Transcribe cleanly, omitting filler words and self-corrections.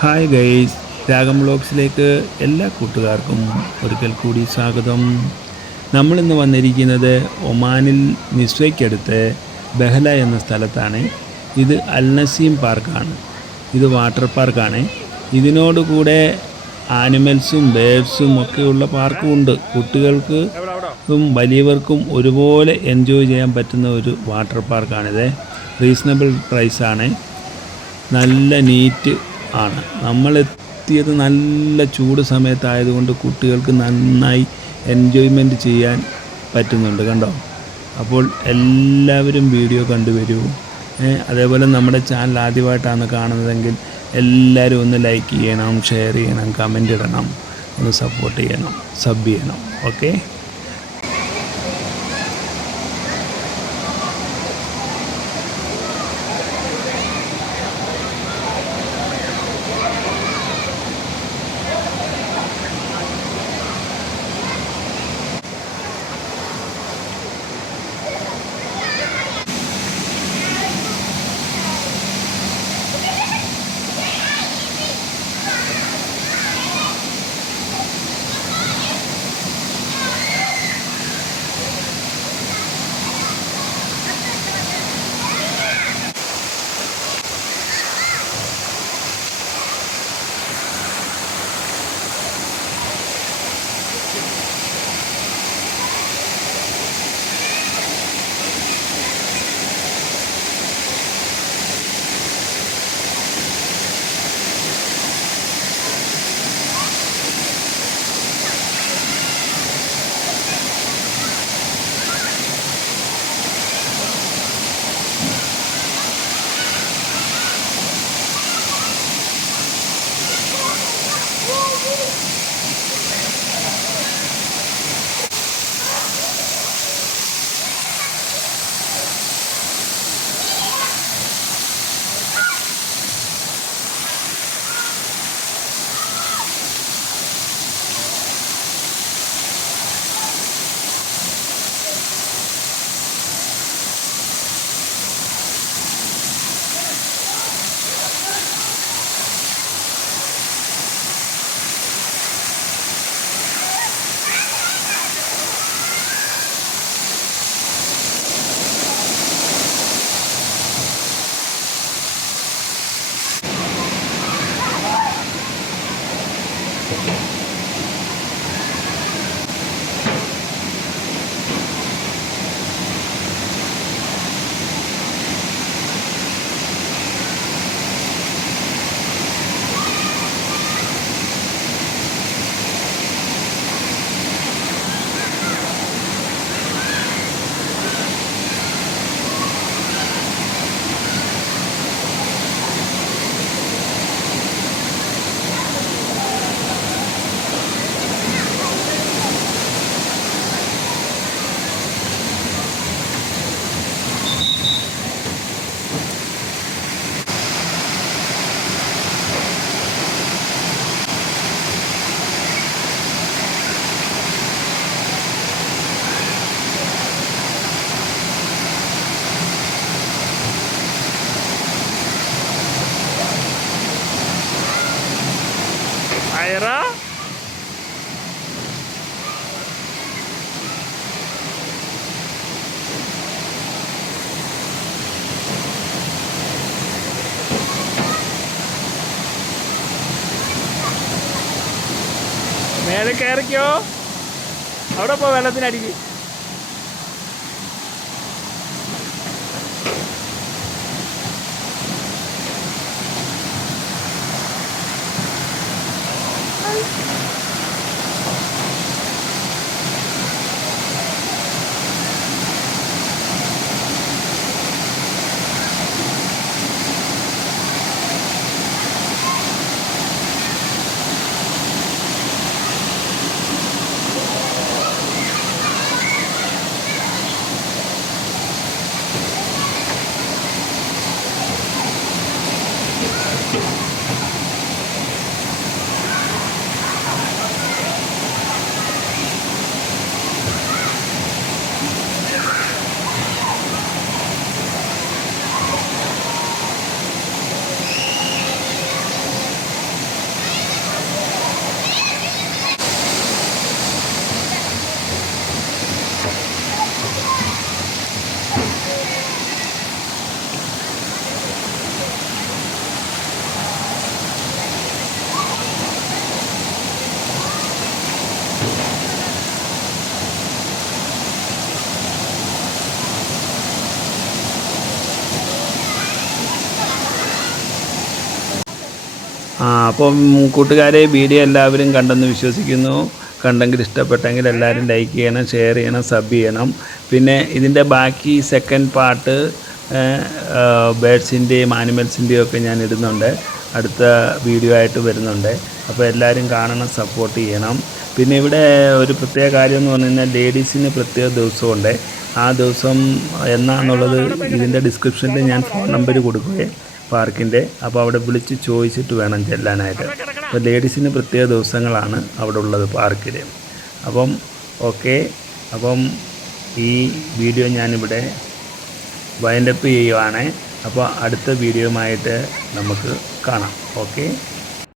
Hi guys, രാഗം വ്ളോഗ്സിലേക്ക് എല്ലാ കൂട്ടുകാർക്കും ഒരിക്കൽ കൂടി സ്വാഗതം. നമ്മളിന്ന് വന്നിരിക്കുന്നത് ഒമാനിൽ മിസ്വയ്ക്കടുത്ത് ബഹല എന്ന സ്ഥലത്താണ്. ഇത് അൽ നസീം പാർക്കാണ്. ഇത് വാട്ടർ പാർക്കാണ്. ഇതിനോടുകൂടെ ആനിമൽസും ബേഡ്സും ഒക്കെയുള്ള പാർക്കും ഉണ്ട്. കുട്ടികൾക്കും വലിയവർക്കും ഒരുപോലെ എൻജോയ് ചെയ്യാൻ പറ്റുന്ന ഒരു വാട്ടർ പാർക്കാണിത്. റീസണബിൾ പ്രൈസാണ്. നല്ല നീറ്റ് ആണ്. നമ്മളെത്തിയത് നല്ല ചൂട് സമയത്തായതുകൊണ്ട് കുട്ടികൾക്ക് നന്നായി എൻജോയ്മെൻറ്റ് ചെയ്യാൻ പറ്റുന്നുണ്ട്. കണ്ടോ? അപ്പോൾ എല്ലാവരും വീഡിയോ കണ്ടുവരൂ. അതേപോലെ നമ്മുടെ ചാനൽ ആദ്യമായിട്ടാണ് കാണുന്നതെങ്കിൽ എല്ലാവരും ഒന്ന് ലൈക്ക് ചെയ്യണം, ഷെയർ ചെയ്യണം, കമൻ്റ് ഇടണം, ഒന്ന് സപ്പോർട്ട് ചെയ്യണം, സബ് ചെയ്യണം. ഓക്കെ. Aira മേലെ കയറിക്കോ. അവിടെ പോ, വെള്ളത്തിനടിക്ക്. അപ്പം കൂട്ടുകാരെ, വീഡിയോ എല്ലാവരും കണ്ടെന്ന് വിശ്വസിക്കുന്നു. കണ്ടെങ്കിൽ ഇഷ്ടപ്പെട്ടെങ്കിൽ എല്ലാവരും ലൈക്ക് ചെയ്യണം, ഷെയർ ചെയ്യണം, സബ് ചെയ്യണം. പിന്നെ ഇതിൻ്റെ ബാക്കി സെക്കൻഡ് പാർട്ട് ബേഡ്സിൻ്റെയും ആനിമൽസിൻ്റെയും ഒക്കെ ഞാൻ ഇടുന്നുണ്ട്, അടുത്ത വീഡിയോ ആയിട്ട് വരുന്നുണ്ട്. അപ്പോൾ എല്ലാവരും കാണണം, സപ്പോർട്ട് ചെയ്യണം. പിന്നെ ഇവിടെ ഒരു പ്രത്യേക കാര്യം എന്ന് പറഞ്ഞു കഴിഞ്ഞാൽ ലേഡീസിന് പ്രത്യേക ദിവസമുണ്ട്. ആ ദിവസം എന്നാണെന്നുള്ളത് ഇതിൻ്റെ ഡിസ്ക്രിപ്ഷനിൽ ഞാൻ ഫോൺ നമ്പർ കൊടുക്കുകയും പാർക്കിൻ്റെ, അപ്പോൾ അവിടെ വിളിച്ച് ചോദിച്ചിട്ട് വേണം ചെല്ലാനായിട്ട്. അപ്പോൾ ലേഡീസിന് പ്രത്യേക ദിവസങ്ങളാണ് അവിടെ ഉള്ളത് പാർക്കിൽ. അപ്പം ഓക്കെ, അപ്പം ഈ വീഡിയോ ഞാനിവിടെ വൈൻഡപ്പ് ചെയ്യുവാണ്. അപ്പോൾ അടുത്ത വീഡിയോയുമായിട്ട് നമുക്ക് കാണാം. ഓക്കെ.